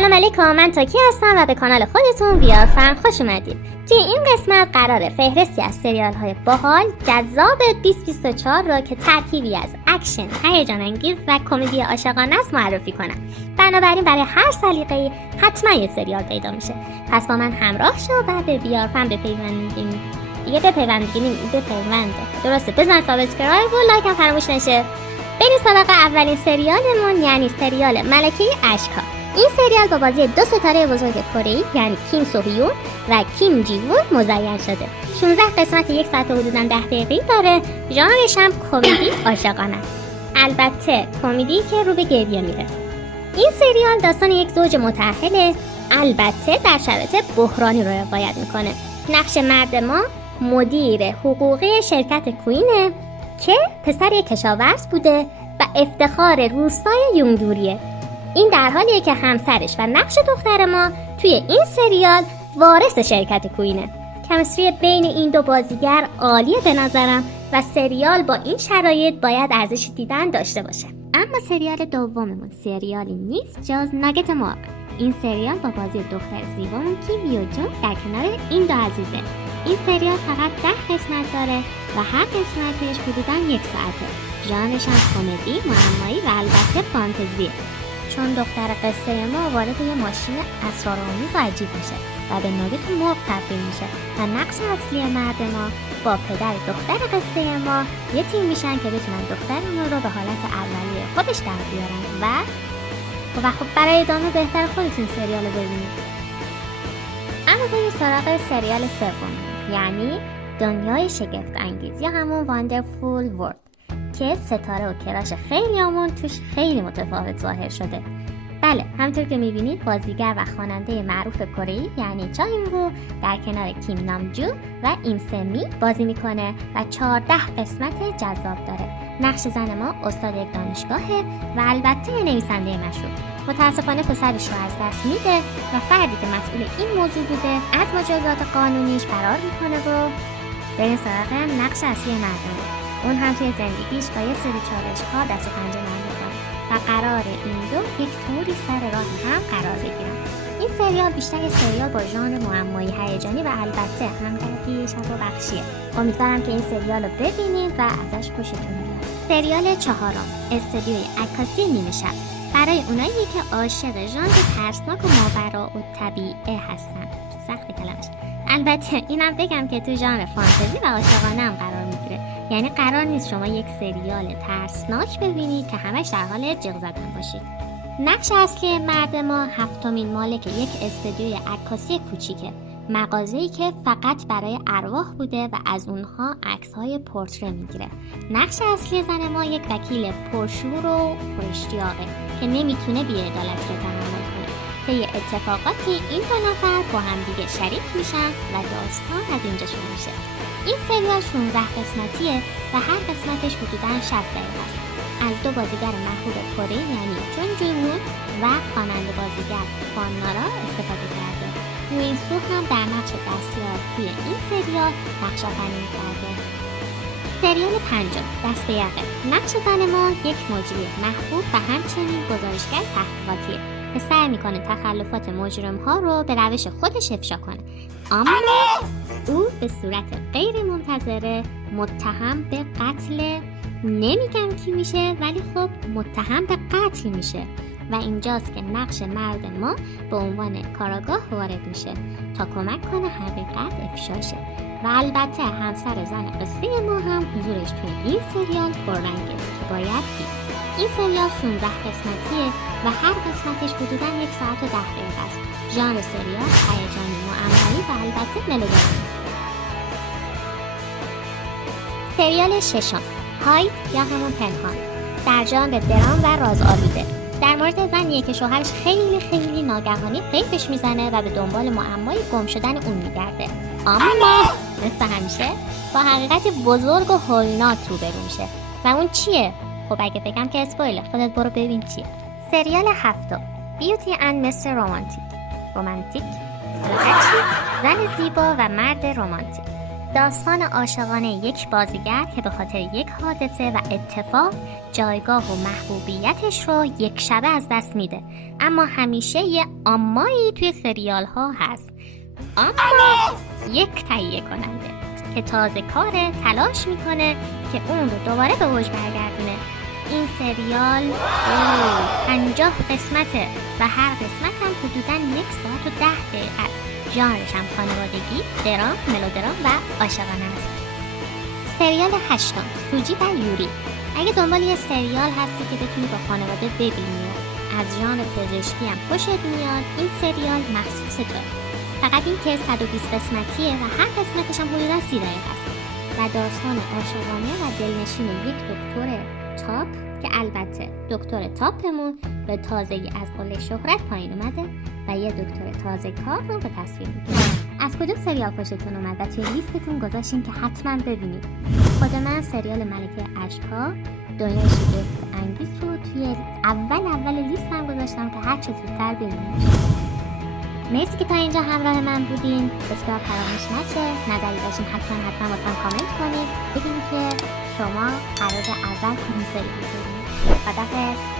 سلام علیکم، من تاکی هستم و به کانال خودتون وی آر فن خوش اومدید. توی این قسمت قراره فهرستی از سریال های باحال جذاب 2024 را که ترکیبی از اکشن، هیجان انگیز و کمدی عاشقانه است معرفی کنم. بنابراین برای هر سلیقه‌ای حتما یه سریال پیدا میشه. پس با من همراه شو و به وی آر فن بپیوندیم. درسته، بزن سابسکرایب و لایک هم فراموش نشه. بریم سراغ اولین سریالمون، یعنی سریال ملکه اشک‌ها. این سریال با بازی دو ستاره بزرگ کره‌ای یعنی کیم سو هیون و کیم جی وون مزین شده. 16 قسمت 1 ساعت و حدوداً 10 دقیقه‌ای داره. ژانرش هم کمدی عاشقانه است. البته کمدی که رو به گریه میره. این سریال داستان یک زوج متأهله، البته در شرایط بحرانی رو روایت میکنه. نقش مرد ما مدیر حقوقی شرکت کوینه که پسر یک کشاورز بوده و افتخار روستای یونگدوریه. این در حالیه که همسرش و نقش دختر ما توی این سریال وارث شرکت کوینه. کمیستری بین این دو بازیگر عالیه به نظرم و سریال با این شرایط باید ارزش دیدن داشته باشه. اما سریال دوممون سریالی نیست جز ناگت مرغ. این سریال با بازی دختر زیبامون کی ویو جون در کنار این دو عزیزه. این سریال فقط 10 قسمت داره و هر قسمتش حدوداً 1 ساعته. ژانرش هم کمدی، معمایی و البته فانتزیه. چون دختر قصه ما وارد یه ماشین اسرارآمیز و عجیب میشه و به ناگت مرغ تبدیل میشه و نقش اصلی مرد ما با پدر دختر قصه ما یه تیم میشن که بتونن دخترمون رو به حالت اولیه خودش در بیارن و خب برای ادامه بهتر خودتون سریال رو ببینید. اما بریم سراغ سریال سوم، یعنی دنیای شگفت انگیز یا همون واندرفول ورلد که ستاره و کراش خیلیامون توش خیلی متفاوت ظاهر شده. بله، همونطور که میبینید بازیگر و خواننده معروف کره‌ای یعنی چا این وو در کنار کیم نامجو و ایم سمی بازی میکنه و 14 قسمت جذاب داره. نقش زن ما استاد یک دانشگاهه و البته نویسنده مشهور. متاسفانه پسرش رو از دست میده و فردی که مسئول این موضوع بوده از مجازات قانونیش فرار میکنه و بریم سراغ نقش اصلی مردم. اون هم توی زندگیش با یه سری چالش‌ها دست و پنجه نرم می‌کنه و قرار این دو یک طوری سر راه هم قرار بگیرن. این سریال بیشتر سریال با ژانر معمایی هیجانی و البته همدردی شب و بخشیه. امیدوارم که این سریال رو ببینید و ازش خوشتون بیاد. سریال چهارم، استودیوی عکاسی نیمه شب، برای اونایی که عاشق ژانر ترسناک و ماوراءالطبیعه هستن. سخت کلمش. البته اینم بگم که تو ژانر فانتزی و عاشقانه هم قرار میگیره. یعنی قرار نیست شما یک سریال ترسناک ببینید که همش در حال جیغ زدن باشید. نقش اصلی مرد ما هفتمین مالک یک استودیوی عکاسی کوچیکه، مغازه‌ای که فقط برای ارواح بوده و از اونها عکس‌های پورتره میگیره. نقش اصلی زن ما یک وکیل پرشور و پراشتیاقه که نمیتونه بی‌عدالت رو تحمل کنه. طی اتفاقاتی این دو نفر با هم دیگه شریک میشن و داستان از اینجا شروع میشه. این سریال 16 قسمتیه و هر قسمتش حدوداً 60 دقیقه است. از دو بازیگر محبوب کره‌ای یعنی چون جی وون و خواننده بازیگر فان نارا استفاده کرده. وینسو هم در نقش دستیار توی این سریال نقش آفرینی کرده. سریال پنجم، دست به یقه. نقش زن ما یک مجری محبوب و همچنین گزارشگر تحقیقاتیه که سعی میکنه تخلفات مجرم‌ها رو به روش خودش افشا کنه. اما او به صورت غیر منتظره متهم به قتل، نمیگم کی میشه ولی خب متهم به قتل میشه و اینجاست که نقش مرد ما به عنوان کاراگاه وارد میشه تا کمک کنه حقیقت افشا شه و البته همسر زن قصه ما هم حضورش توی این سریال پررنگه که باید دید. این سریال 16 قسمتیه و هر قسمتش حدوداً 1 ساعت و 10 دقیقه است. ژانر سریال هیجانی، معمایی و البته ملودرامایی. سریال ششم، هاید یا همون پنهان، در ژانر درام و رازآلوده. در مورد زنیه که شوهرش خیلی ناگهانی غیبش میزنه و به دنبال معمای گم شدن اون میگرده، اما مثل همیشه با حقیقت بزرگ و هولناک روبرو میشه. و اون چیه؟ خب اگه بگم که اسپویلر، خودت برو ببین چیه. سریال هفتم، بیوتی اند مستر رومانتیک. زن زیبا و مرد رومانتیک. داستان عاشقانه یک بازیگر که به خاطر یک حادثه و اتفاق جایگاه و محبوبیتش رو یک شبه از دست میده. اما همیشه یه امایی توی سریال ها هست، اما یک تهیه کننده که تازه کاره تلاش میکنه که اون رو دوباره به اوج برگردونه. این سریال 50 قسمته و هر قسمت هم حدوداً 1 ساعت و 10 دقیقه است. ژانرش هم خانوادگی، درام، ملودرام و عاشقانه است. سریال 8 سوجی و یوری. اگه دنبال یه سریال هستی که بتونی با خانواده ببینی و از ژانر پزشکی هم خوشت میاد، این سریال مخصوص توه. فقط این که 120 قسمتیه و هر قسمتش هم حدوداً 30 دقیقه است و داستان عاشقانه و دلنشین یک دکتر تاپ که البته دکتر تاپمون به تازگی از قله شهرت پایین اومده و یه دکتر تازه کار رو به تصویر می‌کشه. از کدوم سریال خوشتون اومد و توی لیستتون گذاشتین که حتما ببینید؟ خود من سریال ملکه اشک‌ها دنیای شگفت انگیز رو توی اول لیستم گذاشتم که هر چه زودتر ببینید. مرسی که تا اینجا همراه من بودین. بسیار فراموش نشه نظری داشتین حتما واسم کامنت کنید ببینید که شما قرار اول کدوم سریال ببینید. خداحافظ.